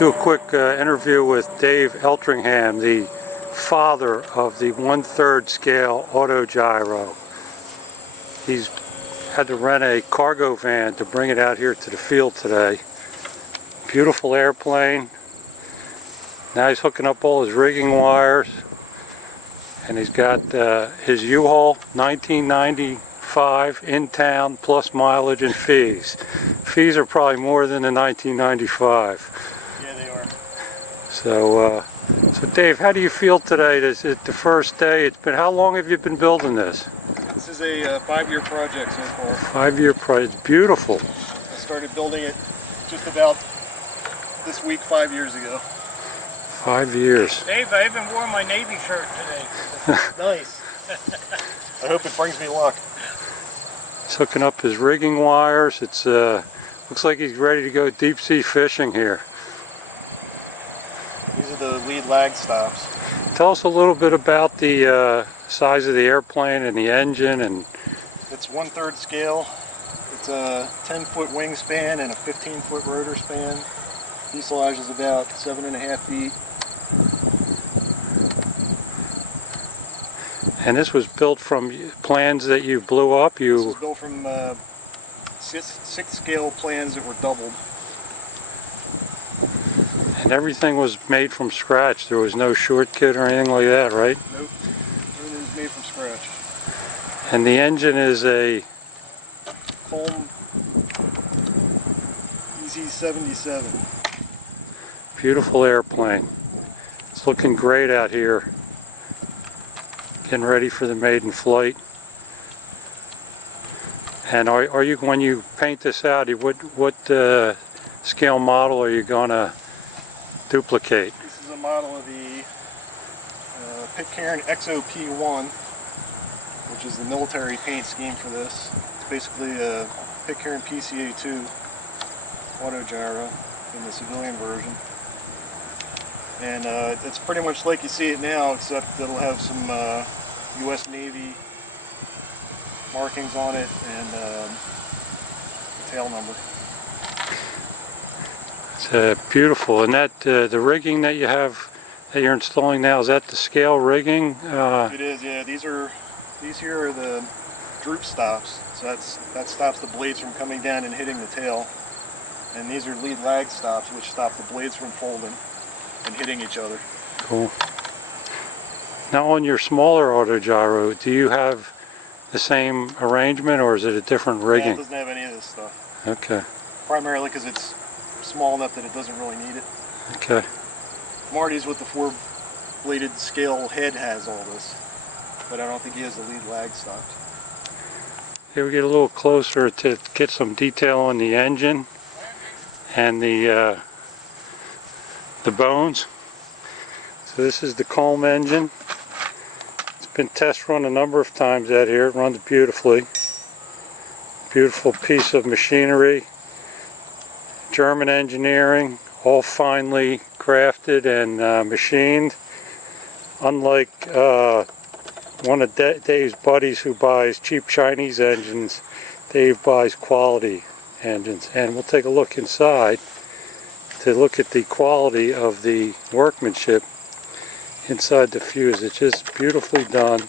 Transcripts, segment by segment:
do a quick interview with Dave Eltringham, the father of the 1/3 scale Autogiro. He's had to rent a cargo van to bring it out here to the field today. Beautiful airplane. Now he's hooking up all his rigging wires, and he's got his U-Haul 1995 in town plus mileage and fees. Fees are probably more than the 1995. Yeah, they are. So Dave, how do you feel today? This is the first day. It's been, how long have you been building this? This is a 5-year project so far. 5-year project. It's beautiful. I started building it just about this week 5 years ago. 5 years. Dave, I even wore my Navy shirt today. Nice. I hope it brings me luck. He's hooking up his rigging wires. It's looks like he's ready to go deep sea fishing here. These are the lead lag stops. Tell us a little bit about the size of the airplane and the engine. And It's 1/3 scale. It's a 10-foot wingspan and a 15-foot rotor span. Fuselage is about 7.5 feet. And this was built from plans that you blew up? This was built from 6 scale plans that were doubled. And everything was made from scratch. There was no short kit or anything like that, right? Nope. Everything is made from scratch. And the engine is a Colm EZ77. beautiful airplane. It's looking great out here. Getting ready for the maiden flight. And are you, when you paint this out, what scale model are you going to duplicate? This is a model of the Pitcairn XOP1, which is the military paint scheme for this. It's basically a Pitcairn PCA2 Autogiro in the civilian version. And it's pretty much like you see it now, except it'll have some U.S. Navy markings on it and the tail number. It's beautiful. And that the rigging that you have, that you're installing now, is that the scale rigging? It is, yeah. These here are the droop stops. So that stops the blades from coming down and hitting the tail. And these are lead lag stops, which stop the blades from folding and hitting each other. Cool. Now on your smaller Autogiro, do you have the same arrangement, or is it a different rigging? Yeah, it doesn't have any of this stuff. Okay. Primarily because it's small enough that it doesn't really need it. Okay. Marty's with the 4-bladed scale head has all this, but I don't think he has the lead lag stops. Here we get a little closer to get some detail on the engine and the bones. So this is the Colm engine. It's been test run a number of times out here. It runs beautifully. Beautiful piece of machinery. German engineering, all finely crafted and machined. Unlike one of Dave's buddies who buys cheap Chinese engines, Dave buys quality engines. And we'll take a look inside to look at the quality of the workmanship inside the fuse. It's just beautifully done.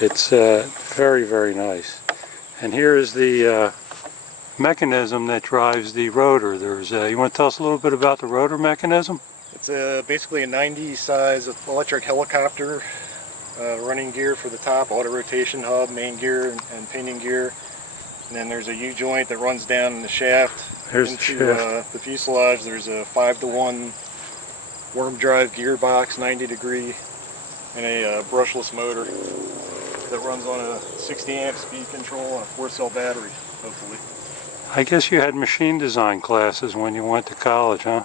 It's very, very nice. And here is the mechanism that drives the rotor. There's you want to tell us a little bit about the rotor mechanism? It's basically a 90 size electric helicopter, running gear for the top, auto rotation hub, main gear and painting gear. And then there's a U-joint that runs down in the shaft. There's into the shaft. The fuselage. There's a 5-to-1 worm drive gearbox, 90 degree, and a brushless motor that runs on a 60 amp speed control and a 4-cell battery, hopefully. I guess you had machine design classes when you went to college, huh?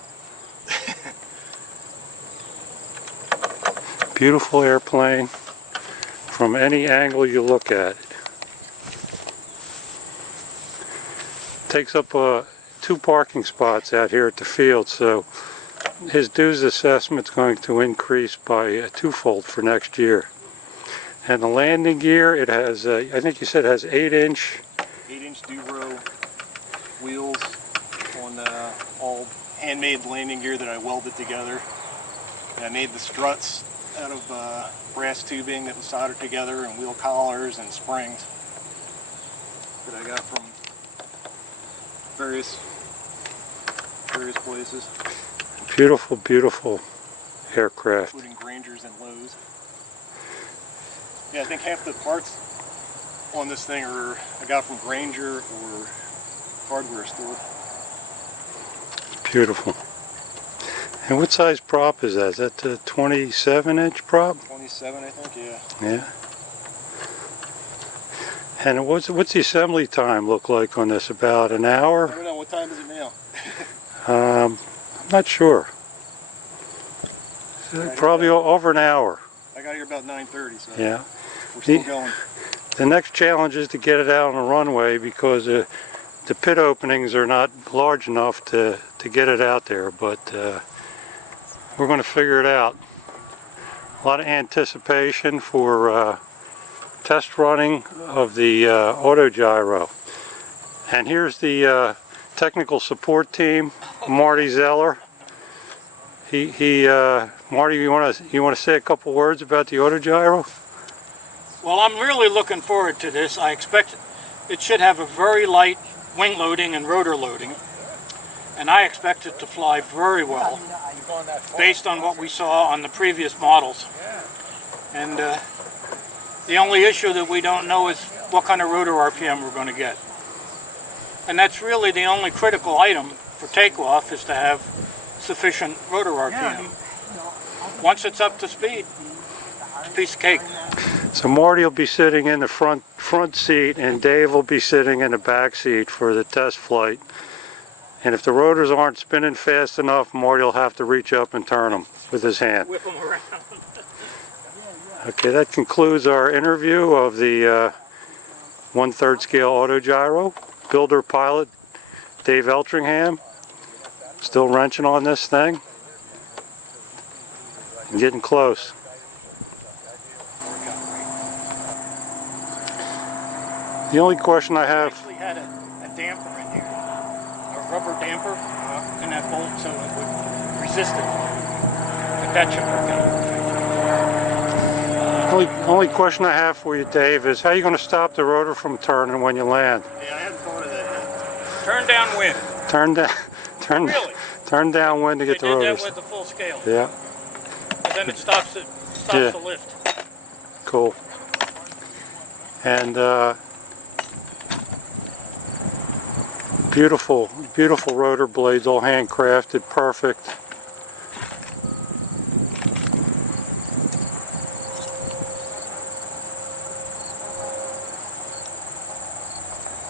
Beautiful airplane from any angle you look at it. Takes up 2 parking spots out here at the field, so his dues assessment is going to increase by 2-fold for next year. And the landing gear, it has, I think you said it has 8-inch. 8-inch Duvro wheels on on all handmade landing gear that I welded together. And I made the struts out of brass tubing that was soldered together, and wheel collars and springs that I got from various places, Beautiful, beautiful aircraft. including Grangers and Lowe's. Yeah, I think half the parts on this thing I got from Granger or hardware store. Beautiful. And what size prop is that? Is that the 27-inch prop? 27, I think. Yeah. Yeah. And what's the assembly time look like on this? About an I hour? don't know, what time is it now? I'm not sure. Probably over an hour. I got here about 9:30, so Yeah. we're still going. The next challenge is to get it out on the runway because the pit openings are not large enough to get it out there, but we're going to figure it out. A lot of anticipation for test running of the Autogiro. And here's the technical support team, Marty Zeller. Marty, you want to say a couple words about the Autogiro? Well, I'm really looking forward to this. I expect it should have a very light wing loading and rotor loading, and I expect it to fly very well based on what we saw on the previous models. And the only issue that we don't know is what kind of rotor RPM we're going to get. And that's really the only critical item for takeoff, is to have sufficient rotor RPM. Once it's up to speed, it's a piece of cake. So Marty will be sitting in the front seat, and Dave will be sitting in the back seat for the test flight. And if the rotors aren't spinning fast enough, Marty will have to reach up and turn them with his hand. Whip them around. Okay, that concludes our interview of the 1/3 scale Autogiro. Builder pilot Dave Eltringham, still wrenching on this thing and getting close. The only question I have, Actually had a damper in here, a rubber damper in that bolt, so it would resist it. But that should work out perfect. only question I have for you, Dave, is how are you going to stop the rotor from turning when you land? Yeah, I hadn't thought of that yet. Turn down wind. Really? Turn downwind to They get the did rotors. that with the full scale. Yeah, Then it stops Yeah. the lift. cool. And beautiful rotor blades, all handcrafted, perfect.